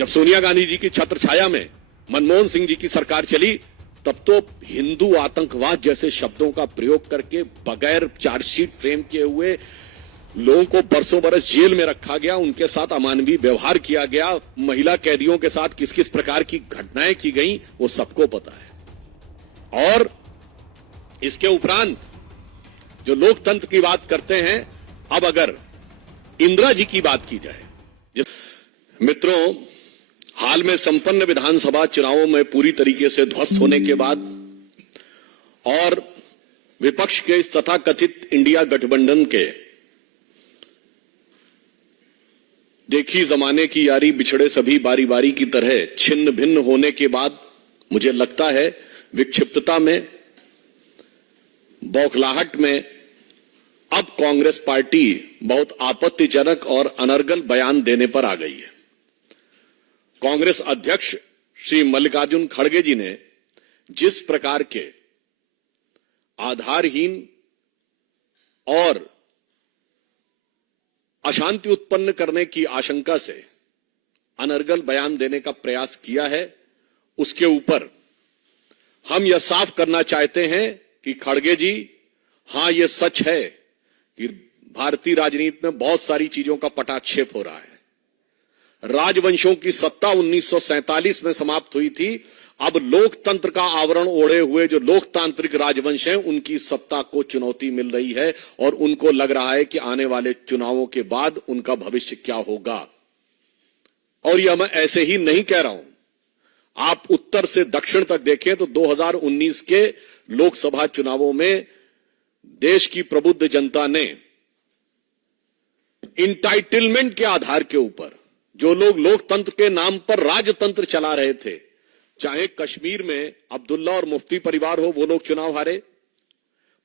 जब सोनिया गांधी जी की छत्र छाया में मनमोहन सिंह जी की सरकार चली, तब तो हिंदू आतंकवाद जैसे शब्दों का प्रयोग करके बगैर चार्जशीट फ्रेम किए हुए लोगों को बरसों बरस जेल में रखा गया, उनके साथ अमानवीय व्यवहार किया गया, महिला कैदियों के साथ किस किस प्रकार की घटनाएं की गई वो सबको पता है। और इसके उपरांत जो लोकतंत्र की बात करते हैं, अब अगर इंदिरा जी की बात की जाए, मित्रों, हाल में संपन्न विधानसभा चुनावों में पूरी तरीके से ध्वस्त होने के बाद और विपक्ष के इस तथाकथित इंडिया गठबंधन के देखी जमाने की यारी बिछड़े सभी बारी बारी की तरह छिन्न भिन्न होने के बाद मुझे लगता है विक्षिप्तता में, बौखलाहट में अब कांग्रेस पार्टी बहुत आपत्तिजनक और अनर्गल बयान देने पर आ गई है। कांग्रेस अध्यक्ष श्री मल्लिकार्जुन खड़गे जी ने जिस प्रकार के आधारहीन और अशांति उत्पन्न करने की आशंका से अनर्गल बयान देने का प्रयास किया है, उसके ऊपर हम यह साफ करना चाहते हैं कि खड़गे जी, हां यह सच है कि भारतीय राजनीति में बहुत सारी चीजों का पटाक्षेप हो रहा है। राजवंशों की सत्ता 1947 में समाप्त हुई थी। अब लोकतंत्र का आवरण ओढ़े हुए जो लोकतांत्रिक राजवंश हैं, उनकी सत्ता को चुनौती मिल रही है और उनको लग रहा है कि आने वाले चुनावों के बाद उनका भविष्य क्या होगा। और यह मैं ऐसे ही नहीं कह रहा हूं, आप उत्तर से दक्षिण तक देखें तो 2019 के लोकसभा चुनावों में देश की प्रबुद्ध जनता ने इंटाइटलमेंट के आधार के ऊपर जो लोग लोकतंत्र के नाम पर राजतंत्र चला रहे थे, चाहे कश्मीर में अब्दुल्ला और मुफ्ती परिवार हो, वो लोग चुनाव हारे,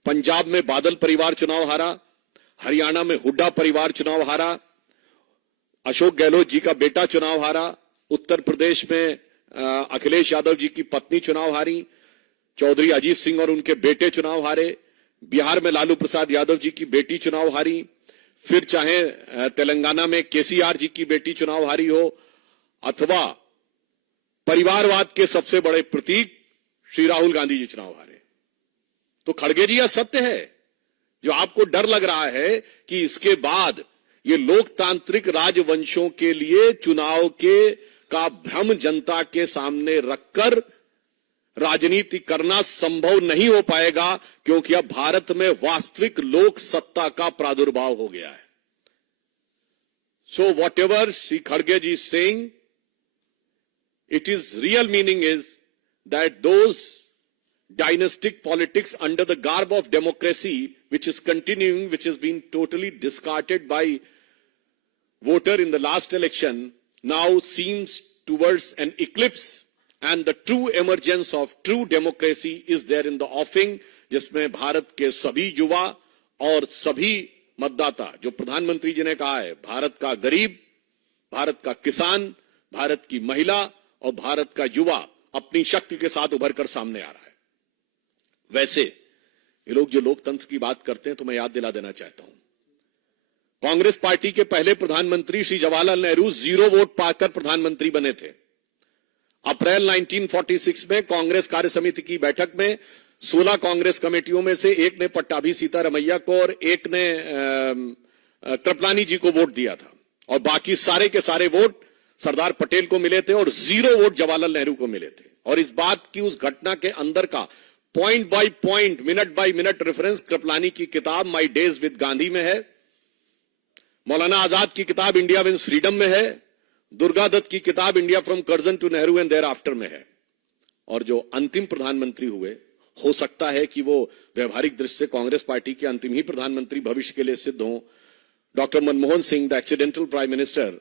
पंजाब में बादल परिवार चुनाव हारा, हरियाणा में हुड्डा परिवार चुनाव हारा, अशोक गहलोत जी का बेटा चुनाव हारा, उत्तर प्रदेश में अखिलेश यादव जी की पत्नी चुनाव हारी, चौधरी अजीत सिंह और उनके बेटे चुनाव हारे, बिहार में लालू प्रसाद यादव जी की बेटी चुनाव हारी, फिर चाहे तेलंगाना में केसीआर जी की बेटी चुनाव हारी हो, अथवा परिवारवाद के सबसे बड़े प्रतीक श्री राहुल गांधी जी चुनाव हारे। तो खड़गे जी, यह सत्य है। जो आपको डर लग रहा है कि इसके बाद ये लोकतांत्रिक राजवंशों के लिए चुनाव के का भ्रम जनता के सामने रखकर राजनीति करना संभव नहीं हो पाएगा, क्योंकि अब भारत में वास्तविक लोक सत्ता का प्रादुर्भाव हो गया है। सो वॉट एवर श्री खड़गे जी saying, it is real meaning is that those dynastic politics under the garb of democracy, which is continuing, which has been totally discarded by voter in the last election, now seems towards an eclipse, and the true emergence of true democracy is there in the offing, जिसमें भारत के सभी युवा और सभी मतदाता, जो प्रधानमंत्री जी ने कहा है, भारत का गरीब, भारत का किसान, भारत की महिला और भारत का युवा अपनी शक्ति के साथ उभर कर सामने आ रहा है। वैसे ये लोग जो लोकतंत्र की बात करते हैं, तो मैं याद दिला देना चाहता हूं, कांग्रेस पार्टी के पहले प्रधानमंत्री श्री जवाहरलाल नेहरू 0 वोट पाकर प्रधानमंत्री बने थे। अप्रैल 1946 में कांग्रेस कार्य समिति की बैठक में 16 कांग्रेस कमेटियों में से एक ने पट्टाभी सीतारमैया को और एक ने कृपलानी जी को वोट दिया था, और बाकी सारे के सारे वोट सरदार पटेल को मिले थे और 0 वोट जवाहरलाल नेहरू को मिले थे। और इस बात की, उस घटना के अंदर का point by point, minute by minute reference Kripalani की किताब माई डेज विद गांधी में है, मौलाना आजाद की किताब इंडिया विंस फ्रीडम में है, दुर्गा दत्त की किताब India from Curzon to Nehru and thereafter में है। और जो अंतिम प्रधानमंत्री हुए, हो सकता है कि वो व्यवहारिक दृष्टि से कांग्रेस पार्टी के अंतिम ही प्रधानमंत्री भविष्य के लिए सिद्ध हों, doctor Manmohan Singh, the accidental prime minister,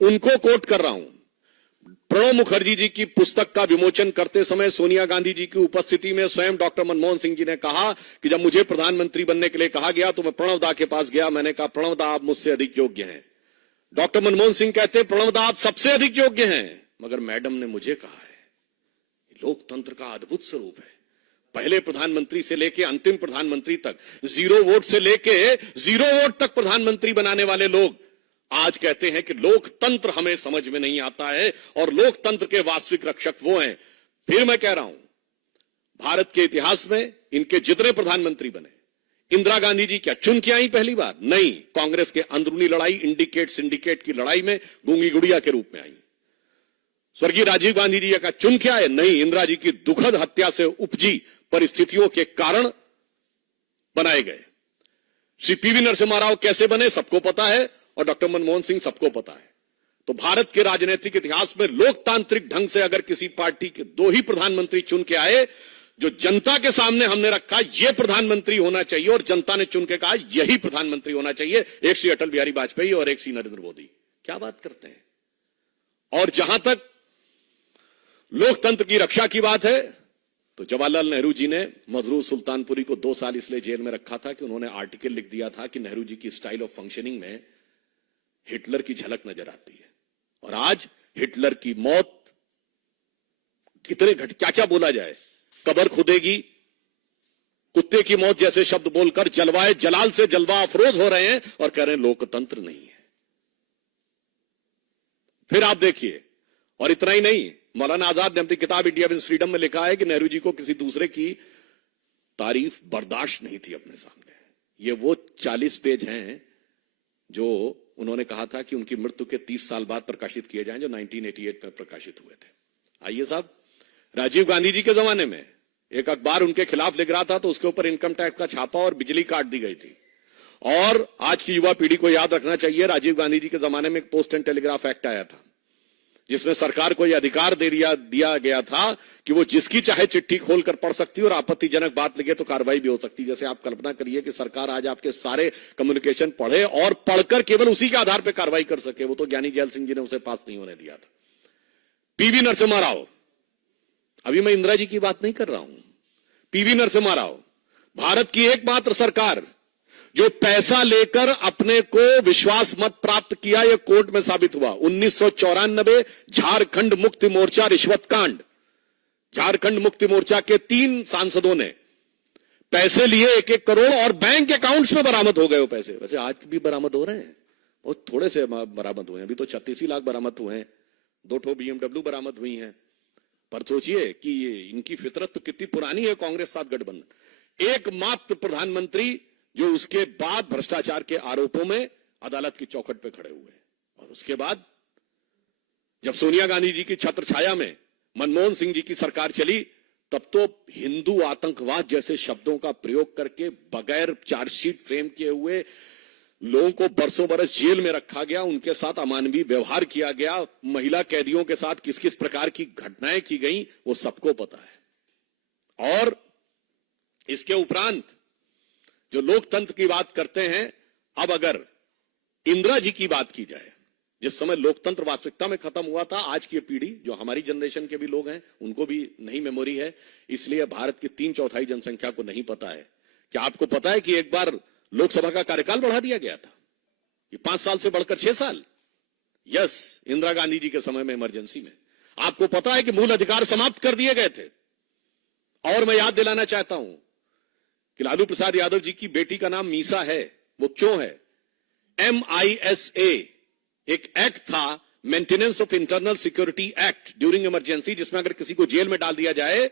उनको कोट कर रहा हूं। प्रणब मुखर्जी जी की पुस्तक का विमोचन करते समय सोनिया गांधी जी की उपस्थिति में स्वयं डॉक्टर मनमोहन सिंह जी ने कहा कि जब मुझे प्रधानमंत्री बनने के लिए कहा गया तो मैं प्रणब दा के पास गया, मैंने कहा प्रणब दा आप मुझसे अधिक योग्य हैं। डॉक्टर मनमोहन सिंह कहते प्रणब दा आप सबसे अधिक योग्य हैं, मगर मैडम ने मुझे कहा है। लोकतंत्र का अद्भुत स्वरूप है। पहले प्रधानमंत्री से लेके अंतिम प्रधानमंत्री तक, 0 वोट से लेके 0 वोट तक प्रधानमंत्री बनाने वाले लोग आज कहते हैं कि लोकतंत्र हमें समझ में नहीं आता है और लोकतंत्र के वास्तविक रक्षक वो हैं। फिर मैं कह रहा हूं, भारत के इतिहास में इनके जितने प्रधानमंत्री बने, इंदिरा गांधी जी क्या चुन के आई पहली बार? नहीं, कांग्रेस के अंदरूनी लड़ाई, इंडिकेट सिंडिकेट की लड़ाई में गूंगी गुड़िया के रूप में आई। स्वर्गीय राजीव गांधी जी का चुन के आए? नहीं, इंदिरा जी की दुखद हत्या से उपजी परिस्थितियों के कारण बनाए गए। श्री पीवी नरसिम्हा राव कैसे बने सबको पता है, और डॉक्टर मनमोहन सिंह सबको पता है। तो भारत के राजनीतिक इतिहास में लोकतांत्रिक ढंग से अगर किसी पार्टी के दो ही प्रधानमंत्री चुन के आए, जो जनता के सामने हमने रखा यह प्रधानमंत्री होना चाहिए और जनता ने चुन के कहा यही प्रधानमंत्री होना चाहिए, एक श्री अटल बिहारी वाजपेयी और एक श्री नरेंद्र मोदी। क्या बात करते हैं। और जहां तक लोकतंत्र की रक्षा की बात है, तो जवाहरलाल नेहरू जी ने मजरूर सुल्तानपुरी को 2 साल इसलिए जेल में रखा था कि उन्होंने आर्टिकल लिख दिया था कि नेहरू जी की स्टाइल ऑफ फंक्शनिंग में हिटलर की झलक नजर आती है। और आज हिटलर की मौत कितने क्या क्या बोला जाए, कब्र खुदेगी, कुत्ते की मौत जैसे शब्द बोलकर जलवाए जलाल से जलवा अफरोज हो रहे हैं और कह रहे हैं लोकतंत्र नहीं है। फिर आप देखिए, और इतना ही नहीं, मौलाना आजाद ने अपनी किताब इंडिया विंस फ्रीडम में लिखा है कि नेहरू जी को किसी दूसरे की तारीफ बर्दाश्त नहीं थी अपने सामने। ये वो 40 पेज हैं जो उन्होंने कहा था कि उनकी मृत्यु के 30 साल बाद प्रकाशित किए जाएं, जो 1988 में प्रकाशित हुए थे। आइए साहब, राजीव गांधी जी के जमाने में एक अखबार उनके खिलाफ लिख रहा था तो उसके ऊपर इनकम टैक्स का छापा और बिजली काट दी गई थी। और आज की युवा पीढ़ी को याद रखना चाहिए, राजीव गांधी जी के जमाने में एक पोस्ट एंड टेलीग्राफ एक्ट आया था, जिसमें सरकार को यह अधिकार दिया गया था कि वो जिसकी चाहे चिट्ठी खोलकर पढ़ सकती है और आपत्तिजनक बात लगे तो कार्रवाई भी हो सकती है। जैसे आप कल्पना करिए कि सरकार आज आपके सारे कम्युनिकेशन पढ़े और पढ़कर केवल उसी के आधार पर कार्रवाई कर सके। वो तो ज्ञानी जैल सिंह जी ने उसे पास नहीं होने दिया था। पीवी नरसिम्हा राव, अभी मैं इंदिरा जी की बात नहीं कर रहा हूं, पीवी नरसिम्हा राव, भारत की एकमात्र सरकार जो पैसा लेकर अपने को विश्वास मत प्राप्त किया, यह कोर्ट में साबित हुआ। 1994 झारखंड मुक्ति मोर्चा रिश्वत कांड, झारखंड मुक्ति मोर्चा के 3 सांसदों ने पैसे लिए 1-1 करोड़ और बैंक अकाउंट्स में बरामद हो गए वो पैसे। वैसे आज भी बरामद हो रहे हैं, बहुत थोड़े से बरामद हुए हैं, अभी तो 36 लाख बरामद हुए हैं, 2 ठो BMW बरामद हुई हैं। पर सोचिए कि इनकी फितरत तो कितनी पुरानी है कांग्रेस साथ गठबंधन। एकमात्र प्रधानमंत्री जो उसके बाद भ्रष्टाचार के आरोपों में अदालत की चौखट पे खड़े हुए। और उसके बाद जब सोनिया गांधी जी की छत्र छाया में मनमोहन सिंह जी की सरकार चली, तब तो हिंदू आतंकवाद जैसे शब्दों का प्रयोग करके बगैर चार्जशीट फ्रेम किए हुए लोगों को बरसों बरस जेल में रखा गया, उनके साथ अमानवीय व्यवहार किया गया, महिला कैदियों के साथ किस किस प्रकार की घटनाएं की गई वो सबको पता है। और इसके उपरांत जो लोकतंत्र की बात करते हैं, अब अगर इंदिरा जी की बात की जाए, जिस समय लोकतंत्र वास्तविकता में खत्म हुआ था, आज की पीढ़ी जो हमारी जनरेशन के भी लोग हैं उनको भी नहीं मेमोरी है, इसलिए भारत की 3/4 जनसंख्या को नहीं पता है। क्या आपको पता है कि एक बार लोकसभा का कार्यकाल बढ़ा दिया गया था, ये 5 साल से बढ़कर 6 साल? यस, इंदिरा गांधी जी के समय में इमरजेंसी में। आपको पता है कि मूल अधिकार समाप्त कर दिए गए थे। और मैं याद दिलाना चाहता हूं कि लालू प्रसाद यादव जी की बेटी का नाम मीसा है। वो क्यों है? MISA एक एक्ट था, maintenance of internal security act during emergency, जिसमें अगर किसी को जेल में डाल दिया जाए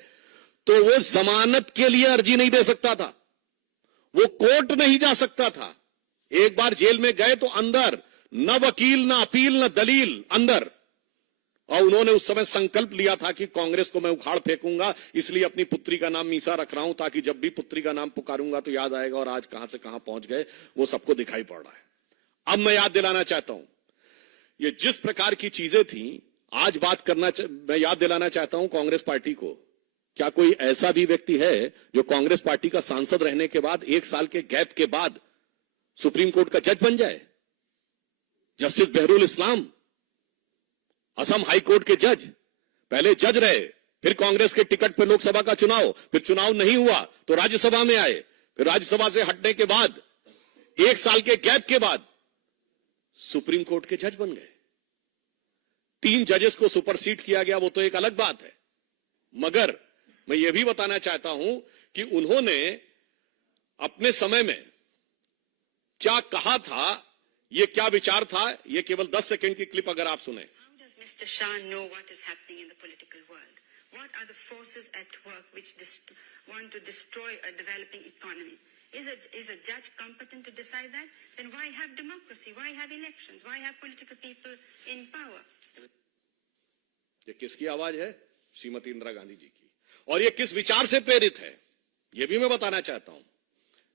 तो वो जमानत के लिए अर्जी नहीं दे सकता था, वो कोर्ट नहीं जा सकता था। एक बार जेल में गए तो अंदर, न वकील न अपील न दलील, अंदर। और उन्होंने उस समय संकल्प लिया था कि कांग्रेस को मैं उखाड़ फेंकूंगा, इसलिए अपनी पुत्री का नाम मीसा रख रहा हूं ताकि जब भी पुत्री का नाम पुकारूंगा तो याद आएगा। और आज कहां से कहां पहुंच गए वो सबको दिखाई पड़ रहा है। अब मैं याद दिलाना चाहता हूं, ये जिस प्रकार की चीजें थी, आज मैं याद दिलाना चाहता हूं कांग्रेस पार्टी को, क्या कोई ऐसा भी व्यक्ति है जो कांग्रेस पार्टी का सांसद रहने के बाद 1 साल के गैप के बाद सुप्रीम कोर्ट का जज बन जाए? जस्टिस बहरुल इस्लाम, असम हाई कोर्ट के जज, पहले जज रहे, फिर कांग्रेस के टिकट पर लोकसभा का चुनाव, फिर चुनाव नहीं हुआ तो राज्यसभा में आए, फिर राज्यसभा से हटने के बाद 1 साल के गैप के बाद सुप्रीम कोर्ट के जज बन गए। 3 जजेस को सुपरसीड किया गया, वो तो एक अलग बात है। मगर मैं यह भी बताना चाहता हूं कि उन्होंने अपने समय में क्या कहा था ये क्या विचार था, ये केवल 10 सेकंड की क्लिप अगर आप सुने। How does Mr. Shah know what is happening in the political world? What are the forces at work which want to destroy a developing economy? Is a judge competent to decide that? Then why have democracy? Why have elections? Why have political people in power? ये किसकी आवाज है? श्रीमती इंदिरा गांधी जी की। और ये किस विचार से प्रेरित है, ये भी मैं बताना चाहता हूं।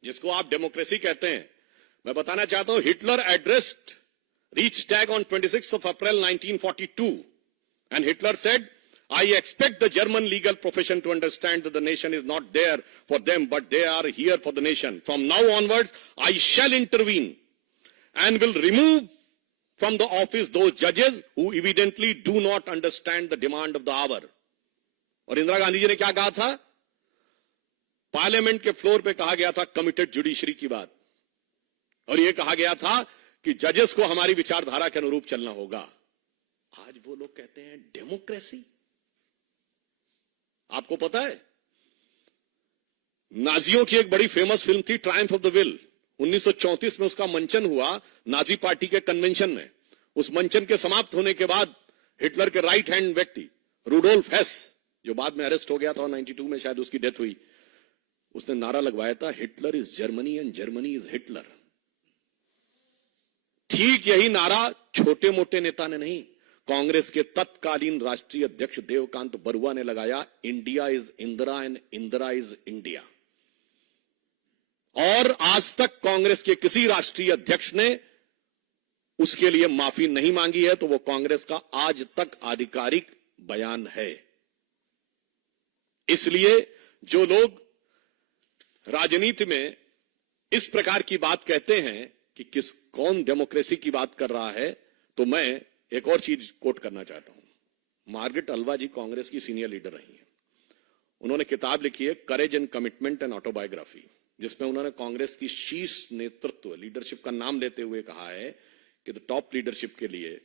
जिसको आप डेमोक्रेसी कहते हैं, मैं बताना चाहता हूं, Hitler addressed Reichstag on 26th of April 1942, and Hitler said, I expect the German legal profession to understand that the nation is not there for them, but they are here for the nation. From now onwards, I shall intervene and will remove from the office those judges who evidently do not understand the demand of the hour. और इंदिरा गांधी जी ने क्या कहा था? Parliament के floor पे कहा गया था कमिटेड जुडिशरी की बात, और यह कहा गया था कि जजेस को हमारी विचारधारा के अनुरूप चलना होगा। आज वो लोग कहते हैं डेमोक्रेसी। आपको पता है, नाजियों की एक बड़ी फेमस फिल्म थी ट्रायम्फ ऑफ द विल। 1934 में उसका मंचन हुआ नाजी पार्टी के कन्वेंशन में। उस मंचन के समाप्त होने के बाद हिटलर के राइट हैंड व्यक्ति रूडोल्फ हेस, जो बाद में अरेस्ट हो गया था, 92 में शायद उसकी डेथ हुई, उसने नारा लगवाया था, Hitler is Germany and Germany is Hitler. ठीक यही नारा छोटे मोटे नेता ने नहीं, कांग्रेस के तत्कालीन राष्ट्रीय अध्यक्ष देवकांत बरुआ ने लगाया, India is Indira and Indira is India. और आज तक कांग्रेस के किसी राष्ट्रीय अध्यक्ष ने उसके लिए माफी नहीं मांगी है, तो वो कांग्रेस का आज तक आधिकारिक बयान है। इसलिए जो लोग राजनीति में इस प्रकार की बात कहते हैं कि कौन डेमोक्रेसी की बात कर रहा है, तो मैं एक और चीज कोट करना चाहता हूं। मार्गरेट अल्वा जी कांग्रेस की सीनियर लीडर रही हैं। उन्होंने किताब लिखी है courage and commitment and autobiography, जिसमें उन्होंने कांग्रेस की शीर्ष नेतृत्व लीडरशिप का नाम लेते हुए कहा है कि द टॉप लीडरशिप के लिए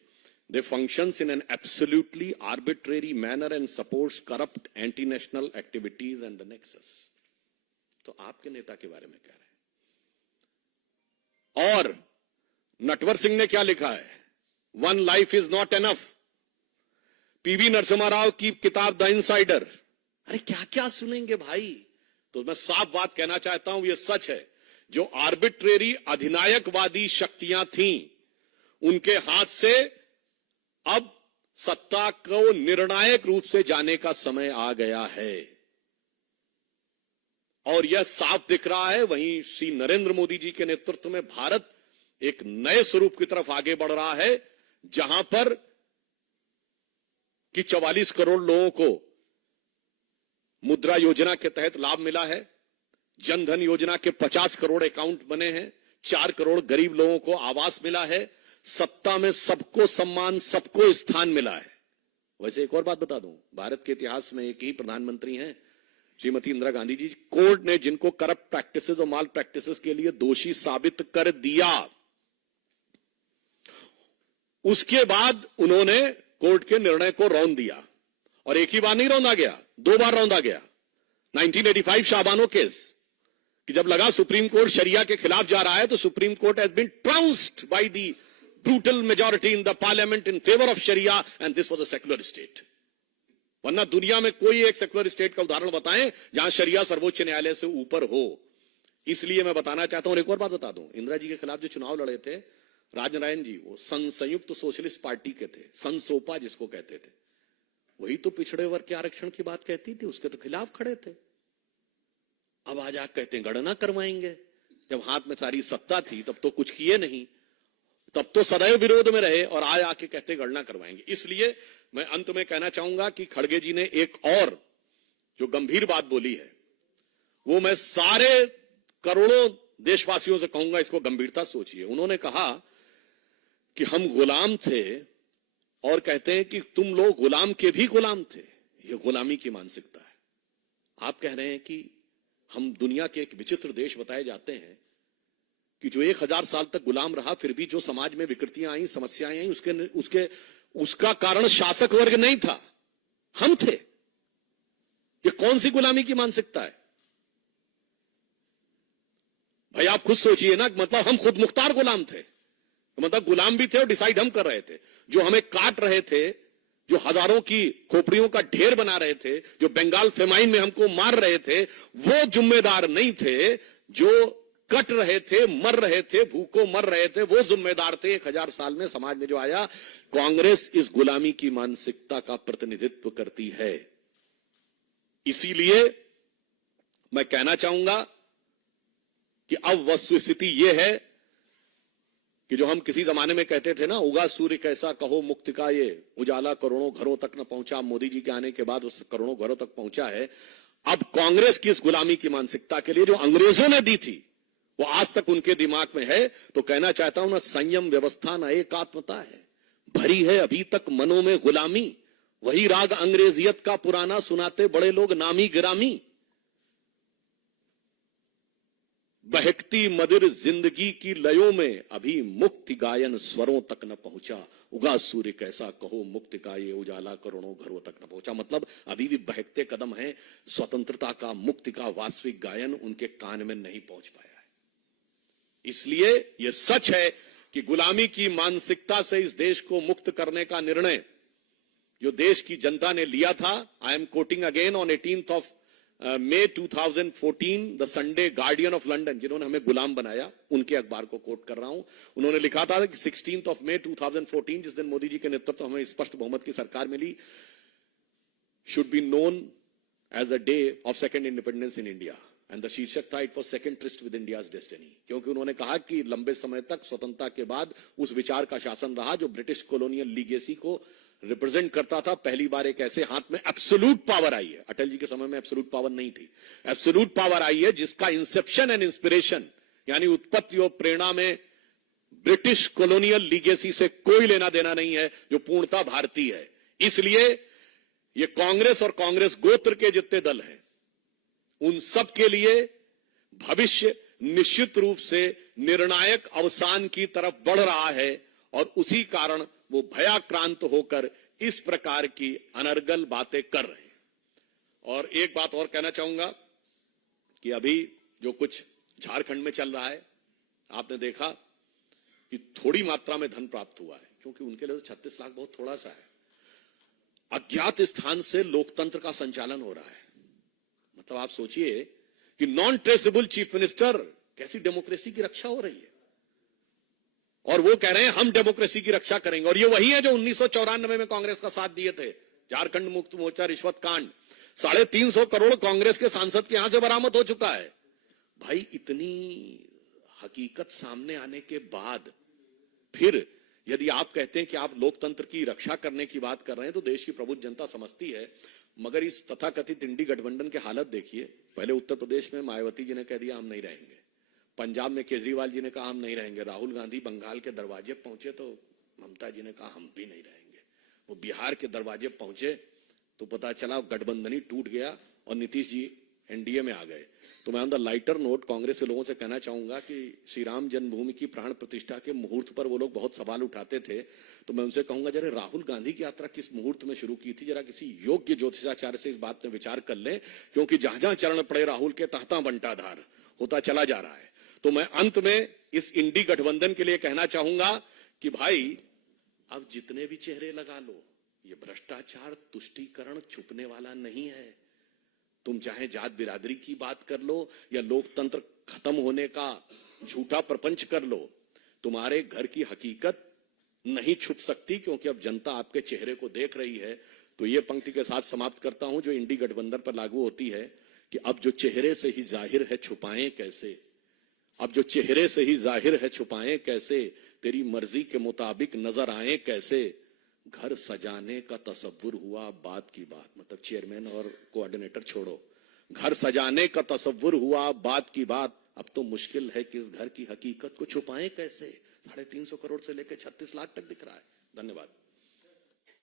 they functions in an absolutely arbitrary manner and supports corrupt anti national activities and the nexus. तो आपके नेता के बारे में कह रहे हैं। और नटवर सिंह ने क्या लिखा है, one life is not enough. PV Narasimha Rao की किताब द इनसाइडर। अरे क्या क्या सुनेंगे भाई। तो मैं साफ बात कहना चाहता हूं, यह सच है, जो आर्बिट्रेरी अधिनायकवादी शक्तियां थीं, उनके हाथ से अब सत्ता को निर्णायक रूप से जाने का समय आ गया है। और यह साफ दिख रहा है। वहीं श्री नरेंद्र मोदी जी के नेतृत्व में भारत एक नए स्वरूप की तरफ आगे बढ़ रहा है, जहां पर कि 44 करोड़ लोगों को मुद्रा योजना के तहत लाभ मिला है। जनधन योजना के 50 करोड़ अकाउंट बने हैं। 4 करोड़ गरीब लोगों को आवास मिला है। सत्ता में सबको सम्मान, सबको स्थान मिला है। वैसे एक और बात बता दूं, भारत के इतिहास में एक ही प्रधानमंत्री हैं, श्रीमती इंदिरा गांधी जी। कोर्ट ने जिनको करप्ट प्रैक्टिसेस और माल प्रैक्टिसेस के लिए दोषी साबित कर दिया, उसके बाद उन्होंने कोर्ट के निर्णय को रौंद दिया। और एक ही बार नहीं रौंदा गया, 2 बार रौंदा गया। 1985 शाहबानो केस, कि जब लगा सुप्रीम कोर्ट शरिया के खिलाफ जा रहा है, तो Supreme Court has been trounced by the brutal majority in the parliament in favour of sharia, and this was a secular state. वरना दुनिया में कोई एक सेक्युलर स्टेट का उदाहरण बताएं जहां शरिया सर्वोच्च न्यायालय से ऊपर हो। इसलिए मैं बताना चाहता हूं, और एक और बात बता दूं, इंदिरा जी के खिलाफ जो चुनाव लड़े थे राजनारायण जी, वो संयुक्त सोशलिस्ट पार्टी के थे, संसोपा जिसको कहते थे। वही तो पिछड़े वर्ग के आरक्षण की बात कहती थी, उसके तो खिलाफ खड़े थे। अब आज आप कहते हैं गणना करवाएंगे। जब हाथ में सारी सत्ता थी तब तो कुछ किए नहीं, तब तो सदैव विरोध में रहे, और आज आके कहते गणना करवाएंगे। इसलिए मैं अंत में कहना चाहूंगा कि खड़गे जी ने एक और जो गंभीर बात बोली है, वो मैं सारे करोड़ों देशवासियों से कहूंगा, इसको गंभीरता सोचिए। उन्होंने कहा कि हम गुलाम थे, और कहते हैं कि तुम लोग गुलाम के भी गुलाम थे। ये गुलामी की मानसिकता है। आप कह रहे हैं कि हम दुनिया के एक विचित्र देश बताए जाते हैं कि जो 1000 साल तक गुलाम रहा, फिर भी जो समाज में विकृतियां आई, समस्याएं आई, उसका कारण शासक वर्ग नहीं था, हम थे। ये कौन सी गुलामी की मानसिकता है भाई? आप खुद सोचिए ना, मतलब हम खुद मुख्तार गुलाम थे। तो मतलब गुलाम भी थे और डिसाइड हम कर रहे थे। जो हमें काट रहे थे, जो हजारों की खोपड़ियों का ढेर बना रहे थे, जो बंगाल फेमाइन में हमको मार रहे थे, वो जिम्मेदार नहीं थे। जो कट रहे थे, मर रहे थे, भूखों मर रहे थे, वो जिम्मेदार थे। 1000 साल में समाज में जो आया। कांग्रेस इस गुलामी की मानसिकता का प्रतिनिधित्व करती है। इसीलिए मैं कहना चाहूंगा कि अब वस्तुस्थिति यह है कि जो हम किसी जमाने में कहते थे ना, उगा सूर्य कैसा कहो मुक्ति का ये उजाला करोड़ों घरों तक न पहुंचा, मोदी जी के आने के बाद उस करोड़ों घरों तक पहुंचा है। अब कांग्रेस की इस गुलामी की मानसिकता के लिए जो अंग्रेजों ने दी थी, वो आज तक उनके दिमाग में है। तो कहना चाहता हूं ना, संयम व्यवस्था न एकात्मता है, भरी है अभी तक मनों में गुलामी। वही राग अंग्रेजियत का पुराना सुनाते बड़े लोग नामी गिरामी। बहकती मदिर जिंदगी की लयों में अभी मुक्ति गायन स्वरों तक न पहुंचा। उगा सूर्य कैसा कहो मुक्ति का ये उजाला करोड़ों घरों तक न पहुंचा। मतलब अभी भी बहकते कदम हैं। स्वतंत्रता का, मुक्ति का वास्तविक गायन उनके कान में नहीं पहुंच पाया है। इसलिए यह सच है कि गुलामी की मानसिकता से इस देश को मुक्त करने का निर्णय जो देश की जनता ने लिया था, I am quoting again on 18th of May 2014 the Sunday guardian of London, जिन्होंने हमें गुलाम बनाया, उनके अखबार को कोट कर रहा हूं। उन्होंने लिखा था कि 16th of May 2014, जिस दिन मोदी जी के नेतृत्व हमें स्पष्ट बहुमत की सरकार मिली, should be known as a day of second independence in India. And the शीर्षक था, it was second tryst with India's destiny. क्योंकि उन्होंने कहा कि लंबे समय तक स्वतंत्रता के बाद उस विचार का शासन रहा जो ब्रिटिश कॉलोनियल लीगेसी को रिप्रेजेंट करता था। पहली बार एक ऐसे हाथ में एब्सोल्यूट पावर आई है। अटल जी के समय में एब्सोल्यूट पावर नहीं थी, एब्सोल्यूट पावर आई है जिसका इंसेप्शन एंड इंस्पिरेशन यानी उत्पत्ति और प्रेरणा में ब्रिटिश कॉलोनियल लीगेसी से कोई लेना देना नहीं है, जो पूर्णता भारतीय है। इसलिए ये कांग्रेस और कांग्रेस गोत्र के जितने दल हैं, उन सब के लिए भविष्य निश्चित रूप से निर्णायक अवसान की तरफ बढ़ रहा है। और उसी कारण वो भयाक्रांत होकर इस प्रकार की अनर्गल बातें कर रहे हैं। और एक बात और कहना चाहूंगा कि अभी जो कुछ झारखंड में चल रहा है, आपने देखा कि थोड़ी मात्रा में धन प्राप्त हुआ है, क्योंकि उनके लिए तो 36 लाख बहुत थोड़ा सा है। अज्ञात स्थान से लोकतंत्र का संचालन हो रहा है। मतलब आप सोचिए कि नॉन ट्रेसेबल चीफ मिनिस्टर, कैसी डेमोक्रेसी की रक्षा हो रही है। और वो कह रहे हैं हम डेमोक्रेसी की रक्षा करेंगे। और ये वही है जो 1994 में कांग्रेस का साथ दिए थे। झारखंड मुक्त मोर्चा रिश्वत कांड, 350 करोड़ कांग्रेस के सांसद के यहां से बरामद हो चुका है। भाई, इतनी हकीकत सामने आने के बाद फिर यदि आप कहते हैं कि आप लोकतंत्र की रक्षा करने की बात कर रहे हैं, तो देश की प्रबुद्ध जनता समझती है। मगर इस तथाकथित इंडी गठबंधन की हालत देखिए। पहले उत्तर प्रदेश में मायावती जी ने कह दिया हम नहीं रहेंगे, पंजाब में केजरीवाल जी ने कहा हम नहीं रहेंगे, राहुल गांधी बंगाल के दरवाजे पहुंचे तो ममता जी ने कहा हम भी नहीं रहेंगे, वो बिहार के दरवाजे पहुंचे तो पता चला गठबंधन ही टूट गया और नीतीश जी एनडीए में आ गए। तो मैं on the lighter note Congress के लोगों से कहना चाहूंगा कि श्री राम जन्मभूमि की प्राण प्रतिष्ठा के मुहूर्त पर वो लोग बहुत सवाल उठाते थे। तो मैं उनसे कहूंगा, जरा राहुल गांधी की यात्रा किस मुहूर्त में शुरू की थी, जरा किसी योग्य ज्योतिषाचार्य से इस बात में विचार कर लें, क्योंकि जहां जहां चरण पड़े राहुल के तहता बंटाधार होता चला जा रहा है। तो मैं अंत में इस इंडी गठबंधन के लिए कहना चाहूंगा कि भाई, अब जितने भी चेहरे लगा लो, ये भ्रष्टाचार तुष्टीकरण छुपने वाला नहीं है। तुम चाहे जात बिरादरी की बात कर लो या लोकतंत्र खत्म होने का झूठा प्रपंच कर लो, तुम्हारे घर की हकीकत नहीं छुप सकती, क्योंकि अब जनता आपके चेहरे को देख रही है। तो ये पंक्ति के साथ समाप्त करता हूं जो इंडी गठबंधन पर लागू होती है कि अब जो चेहरे से ही जाहिर है छुपाएं कैसे, अब जो चेहरे से ही जाहिर है छुपाएं कैसे, तेरी मर्जी के मुताबिक नजर आए कैसे, घर सजाने का तसव्वुर हुआ बात की बात। मतलब चेयरमैन और कोऑर्डिनेटर छोड़ो, घर सजाने का तसव्वुर हुआ बात की बात। अब तो मुश्किल है कि इस घर की हकीकत को छुपाएं कैसे। 350 करोड़ से लेकर 36 लाख तक दिख रहा है। धन्यवाद।